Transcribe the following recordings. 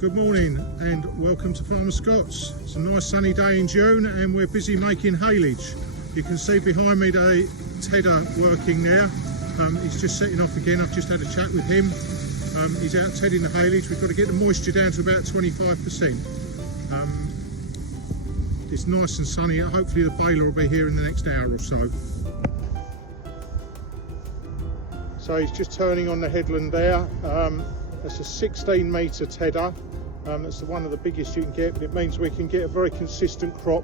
Good morning and welcome to Farmer Scott's. It's a nice sunny day in June and we're busy making haylage. You can see behind me the tedder working there. He's just setting off again. I've just had a chat with him. He's out tedding the haylage. We've got to get the moisture down to about 25%. It's nice and sunny. Hopefully the baler will be here in the next hour or so. So he's just turning on the headland there. That's a 16 metre tedder. That's one of the biggest you can get, but it means we can get a very consistent crop.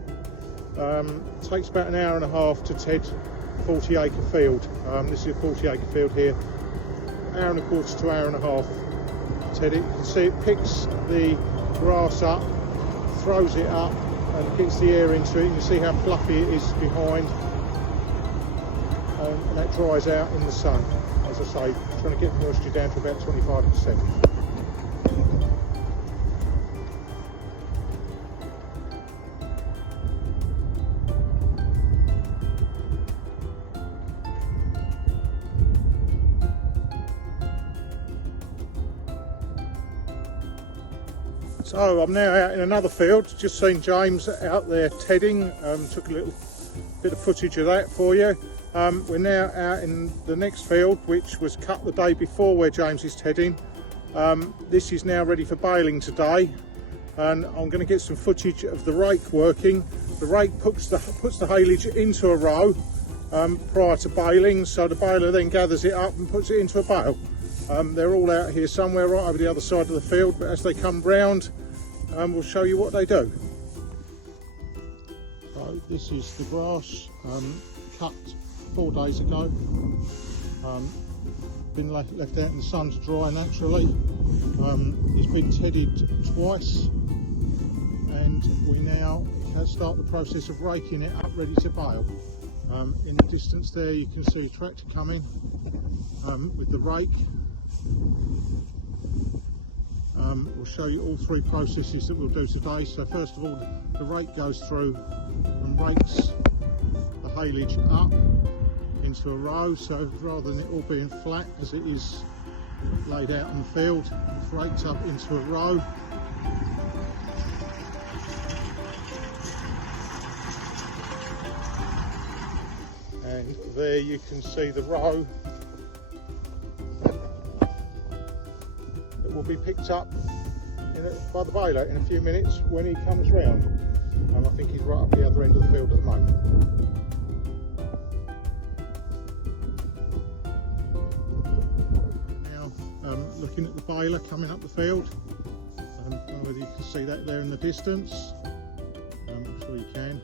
It takes about an hour and a half to ted 40 acre field. This is a 40 acre field here. Hour and a quarter to hour and a half to ted it. You can see it picks the grass up, throws it up and gets the air into it. You can see how fluffy it is behind, and that dries out in the sun. As I say, trying to get the moisture down to about 25%. So I'm now out in another field, just seen James out there tedding, took a little bit of footage of that for you. We're now out in the next field, which was cut the day before where James is tedding. This is now ready for baling today, and I'm going to get some footage of the rake working. The rake puts the haylage into a row prior to baling, so the baler then gathers it up and puts it into a bale. They're all out here somewhere right over the other side of the field, but as they come round, we'll show you what they do. So this is the grass cut 4 days ago. Been left out in the sun to dry naturally. It's been tedded twice, and we now start the process of raking it up ready to bale. In the distance there you can see a tractor coming with the rake. We'll show you all three processes that we'll do today. So first of all, the rake goes through and rakes the haylage up into a row, so rather than it all being flat as it is laid out in the field, it's raked up into a row. And there you can see the row that will be picked up by the baler in a few minutes when he comes round. And I think he's right up the other end of the field at the moment. Looking at the baler coming up the field. I don't know whether you can see that there in the distance. I'm sure you can.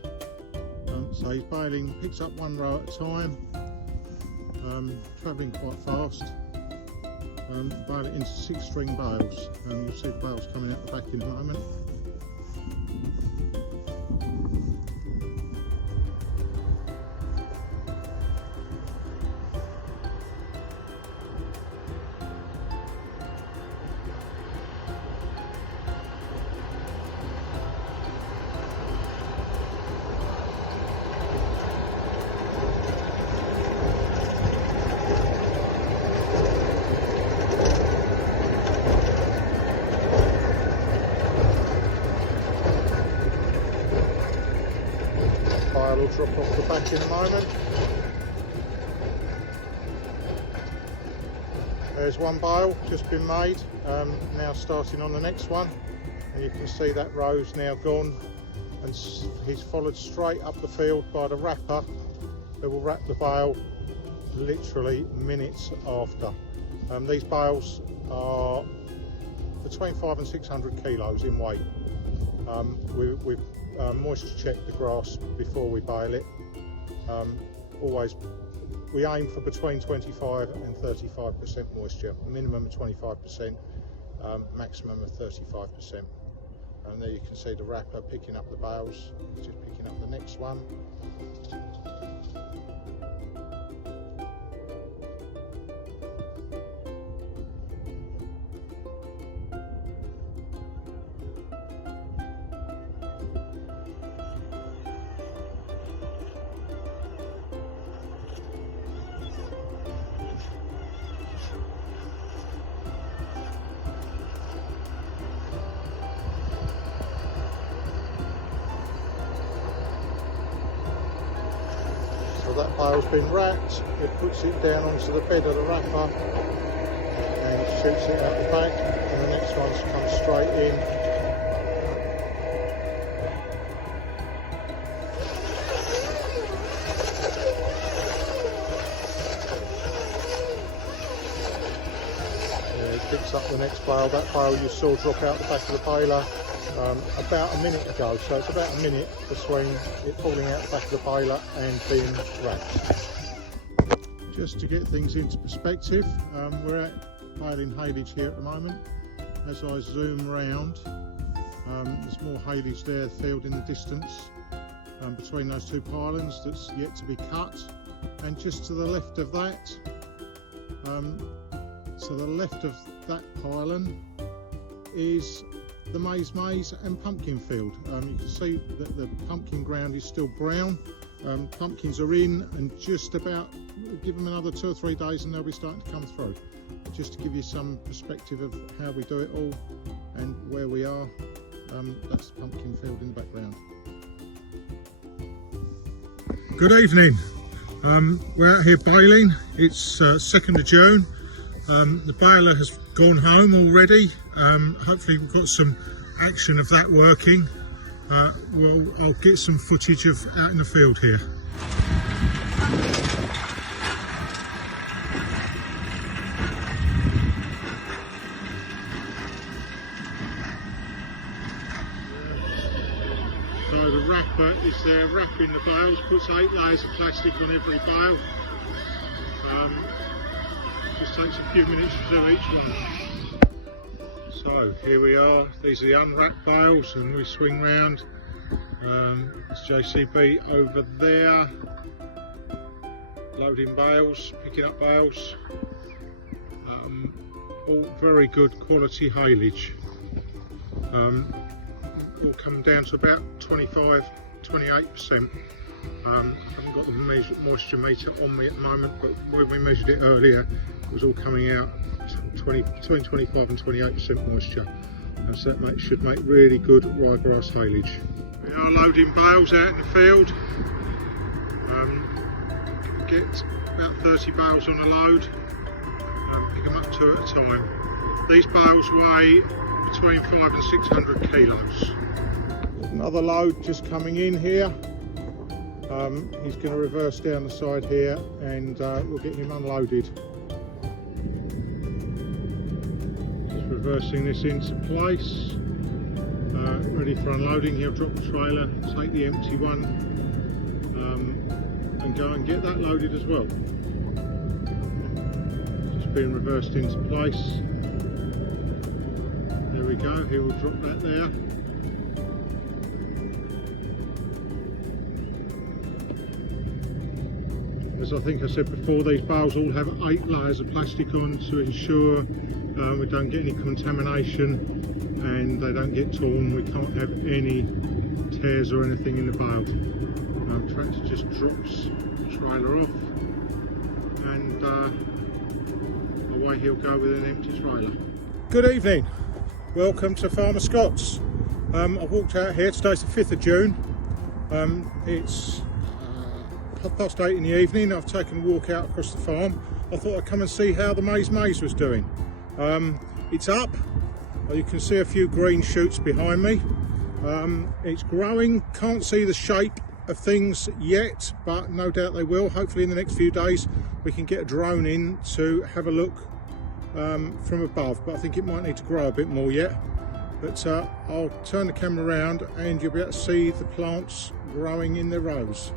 So he's baling, picks up one row at a time, travelling quite fast. Bale it into 6 string bales. You'll see the bales coming out the back in a moment. Will drop off the back in a moment. There's one bale just been made, now starting on the next one, and you can see that row's now gone, and he's followed straight up the field by the wrapper that will wrap the bale literally minutes after. These bales are between 500 and 600 kilos in weight. We've moisture check the grass before we bale it. Always we aim for between 25 and 35% moisture, a minimum of 25%, maximum of 35%. And there you can see the wrapper picking up the bales, just picking up the next one. that bale's been wrapped, it puts it down onto the bed of the wrapper and shoots it out the back, and the next one's come straight in. Picks up the next bale. That bale you saw drop out the back of the baler about a minute ago, so it's about a minute between it falling out the back of the baler and being wrapped. Just to get things into perspective, we're at baling haylage here at the moment. As I zoom round, there's more haylage there, field in the distance between those two pylons that's yet to be cut, and just to the left of that, to the left of that pylon is the maize and pumpkin field. You can see that the pumpkin ground is still brown. Pumpkins are in, and just about, give them another 2 or 3 days and they'll be starting to come through. Just to give you some perspective of how we do it all and where we are, that's the pumpkin field in the background. Good evening. We're out here baling. It's 2nd of June. The baler has gone home already. Hopefully we've got some action of that working. I'll get some footage of out in the field here. So the wrapper is there wrapping the bales, puts 8 layers of plastic on every bale. Just takes a few minutes to do each one. So here we are, these are the unwrapped bales, and we swing round. It's JCB over there, loading bales, picking up bales. All very good quality haylage. All come down to about 25–28%. I haven't got the moisture meter on me at the moment, but when we measured it earlier, it was all coming out between 25 and 28% moisture, and so that should make really good ryegrass haylage. We are loading bales out in the field. Get about 30 bales on a load, pick them up 2 at a time. These bales weigh between 500 and 600 kilos. Another load just coming in here. He's going to reverse down the side here, and we'll get him unloaded. Just reversing this into place, ready for unloading. He'll drop the trailer, take the empty one, and go and get that loaded as well. Just being reversed into place. There we go, he will drop that there. As I think I said before, these bales all have 8 layers of plastic on to ensure we don't get any contamination and they don't get torn. We can't have any tears or anything in the bale. Tractor just drops the trailer off, and away he'll go with an empty trailer. Good evening, welcome to Farmer Scott's. I walked out here, today's the 5th of June. It's 8:30 in the evening. I've taken a walk out across the farm. I thought I'd come and see how the maize was doing. It's up. You can see a few green shoots behind me. It's growing. Can't see the shape of things yet, but no doubt they will. Hopefully in the next few days we can get a drone in to have a look from above, but I think it might need to grow a bit more yet. But I'll turn the camera around and you'll be able to see the plants growing in their rows.